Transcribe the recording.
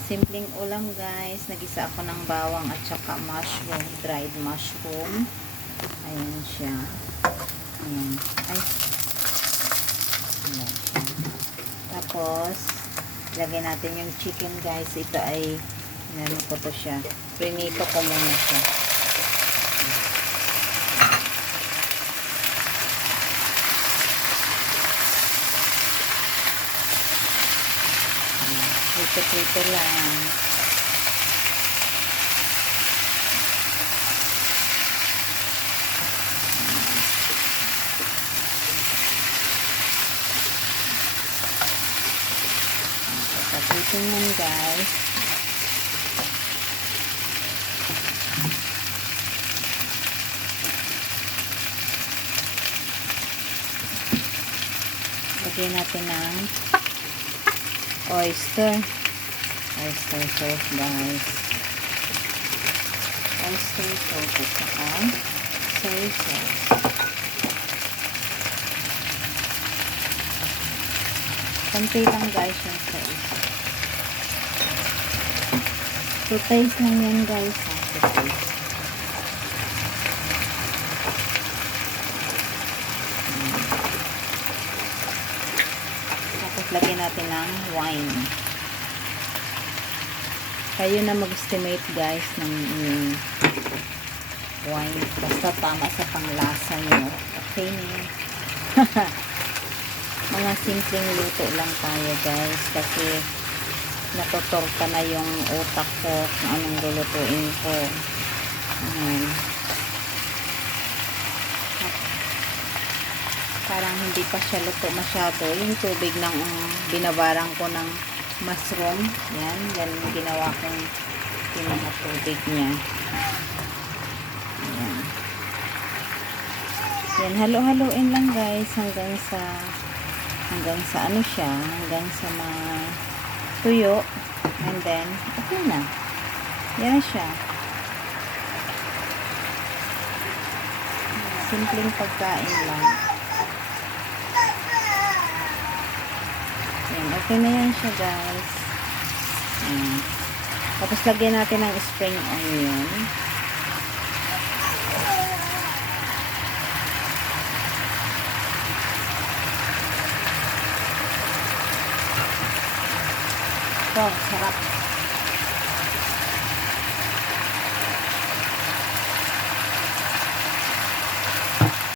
simpleng ulam guys. Nagisa ako ng bawang at saka mushroom, dried mushroom. Ayan siya. Ayan. Ay. Ayan siya. Tapos, lagyan natin yung chicken guys. Ito ay, ano ko to siya. Prinito ko muna siya. Prito lang. Paprito yan guys. Lagyan natin ng oyster sauce guys. Oyster sauce at saka soy sauce. Konti lang guys yung sauce. To taste lang yan guys. To taste. Tapos lagyan natin ng wine. Kayo na mag-estimate guys ng wine. Basta tama sa panglasa nyo. Okay na. Mga simpleng luto lang tayo guys. Kasi natutorta na yung utak ko kung anong lulutuin ko. Parang hindi pa siya luto masyado. Yung tubig ng binabarang ko ng mushroom. Yan yung ginawa kong pinaka-tubig niya. Yan. Yan, halo-haloin lang guys hanggang sa ano siya, hanggang sa tuyo. And then, okay na. Yan siya. Simpleng pagkain lang. Yan, okay na yan siya guys. Yan. Tapos lagyan natin ng spring onion. Wow, sarap.